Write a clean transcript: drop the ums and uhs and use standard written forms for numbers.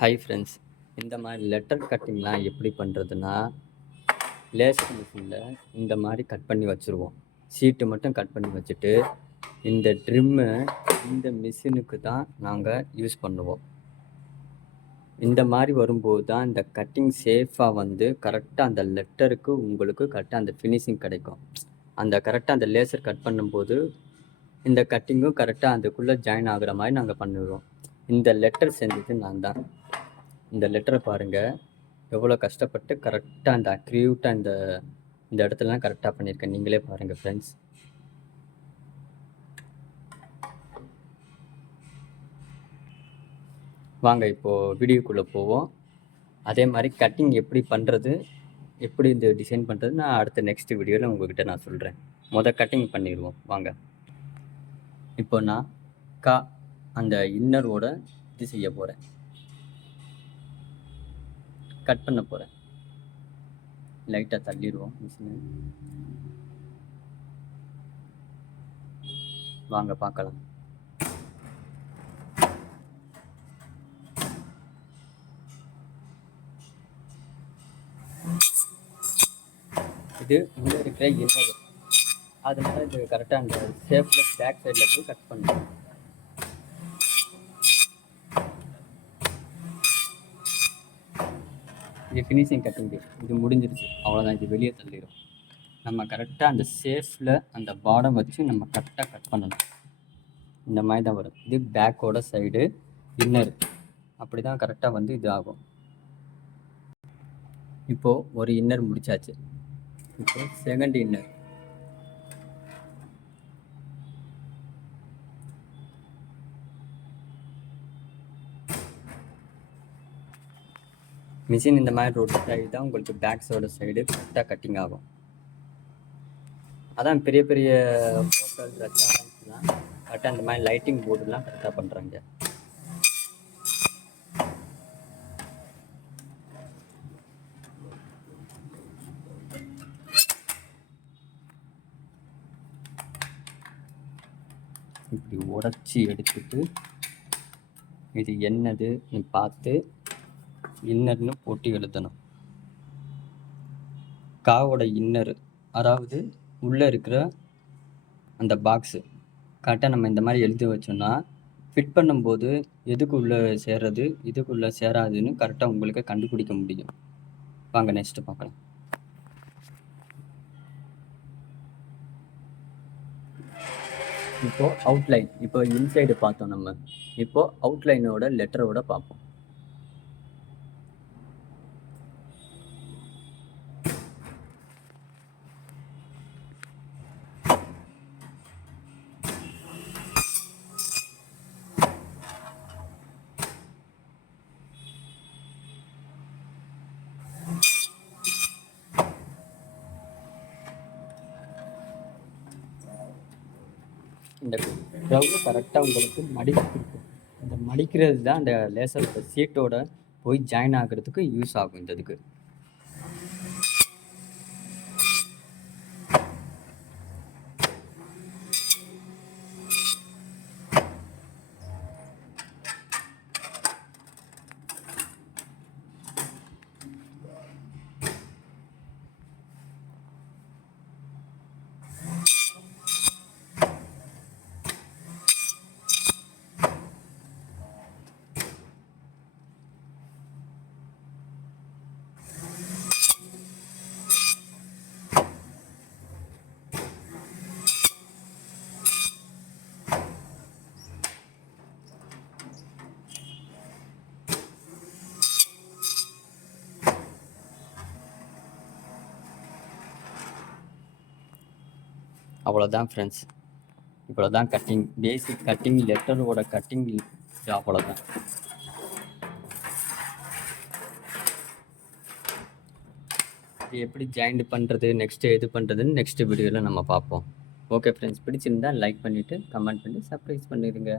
Hi friends, இந்த மாதிரி letter கட்டிங்லாம் எப்படி பண்ணுறதுன்னா, லேசர் மிஷினில் இந்த மாதிரி கட் பண்ணி வச்சுருவோம். ஷீட்டு மட்டும் கட் பண்ணி வச்சுட்டு, இந்த ட்ரிம்மை இந்த மிஷினுக்கு தான் நாங்கள் யூஸ் பண்ணுவோம். இந்த மாதிரி வரும்போது தான் இந்த கட்டிங் சேஃபாக வந்து கரெக்டாக அந்த லெட்டருக்கு உங்களுக்கு கரெக்டாக அந்த ஃபினிஷிங் கிடைக்கும். அந்த கரெக்டாக அந்த லேசர் கட் பண்ணும்போது இந்த கட்டிங்கும் கரெக்டாக அதுக்குள்ளே ஜாயின் ஆகுற மாதிரி நாங்கள் பண்ணிடுவோம். இந்த லெட்டர் செஞ்சது நான் தான். இந்த லெட்டரை பாருங்கள், எவ்வளோ கஷ்டப்பட்டு கரெக்டாக அந்த அக்யூரேட்டாக இந்த இடத்துலலாம் கரெக்டாக பண்ணியிருக்கேன். நீங்களே பாருங்கள் ஃப்ரெண்ட்ஸ். வாங்க இப்போது வீடியோக்குள்ளே போவோம். அதே மாதிரி கட்டிங் எப்படி பண்ணுறது, எப்படி இந்த டிசைன் பண்ணுறது நான் அடுத்த நெக்ஸ்ட் வீடியோவில் உங்கள்கிட்ட நான் சொல்கிறேன். கட்டிங் பண்ணிடுவோம் வாங்க. இப்போ நான் அந்த இன்னரோட இது செய்ய போகிறேன், கட் பண்ண போகிறேன். லைட்டாக தள்ளிடுவோம் மிஷினை. வாங்க பார்க்கலாம். இது உள்ளே இருக்கிற இன்னர், அதனால இது கரெக்டாக அந்த ஷேப்பில் பேக் சைடில் போய் கட் பண்ணுறோம். இது ஃபினிஷிங் கட்டிங், இது முடிஞ்சிருச்சு, அவ்வளோதான். இது வெளியே தள்ளிடும். நம்ம கரெக்டாக அந்த ஷேஃபில் அந்த பாடம் வச்சு நம்ம கரெக்டாக கட் பண்ணணும். இந்த மாதிரி தான் வரும். இது பேக்கோட சைடு இன்னர், அப்படி தான் கரெக்டாக வந்து இது ஆகும். இப்போது ஒரு இன்னர் முடிச்சாச்சு. இப்போ செகண்ட் இன்னர். மிஷின் இந்த மாதிரி ரொட்டேட் ஆகி தான் உங்களுக்கு பேக் சைடு கரெக்டாக கட்டிங் ஆகும். அதான் பெரிய பெரிய ஹோட்டல் ரெஸ்டாரண்ட்ஸ்லாம் கரெக்டாக இந்த மாதிரி லைட்டிங் போர்டுலாம் கரெக்டாக பண்ணுறாங்க. இப்படி உடச்சி எடுத்துட்டு இது என்னது பார்த்து இன்னர்னு போட்டு எழுதணும். காவோட இன்னர், அதாவது உள்ளே இருக்கிற அந்த பாக்ஸு கரெக்டாக நம்ம இந்த மாதிரி எழுதி வச்சோன்னா ஃபிட் பண்ணும்போது எதுக்குள்ளே சேர்றது இதுக்குள்ளே சேராதுன்னு கரெக்டாக உங்களுக்கு கண்டுபிடிக்க முடியும். வாங்க நெக்ஸ்ட்டு பார்க்கலாம். இப்போது அவுட்லைன், இப்போ இன்சைடு பார்த்தோம் நம்ம. இப்போது அவுட்லைனோட லெட்டரோட பார்ப்போம். இந்த க்ரௌடு கரெக்டாக உங்களுக்கு மடிக்கும். இந்த மடிக்கிறது தான் அந்த லேசரோட சீட்டோட போய் ஜாயின் ஆகிறதுக்கு யூஸ் ஆகும். இந்த இதுக்கு அவ்வளோதான் ஃப்ரெண்ட்ஸ். இவ்வளோதான் கட்டிங், பேசிக் கட்டிங், லெட்டரோட கட்டிங் அவ்வளோதான். இது எப்படி ஜாயிண்ட் பண்ணுறது, நெக்ஸ்ட்டு எது பண்ணுறதுன்னு நெக்ஸ்ட் வீடியோவில் நம்ம பார்ப்போம். ஓகே ஃப்ரெண்ட்ஸ், பிடிச்சிருந்தால் லைக் பண்ணிவிட்டு கமெண்ட் பண்ணி சப்ஸ்கிரைப் பண்ணிடுங்க.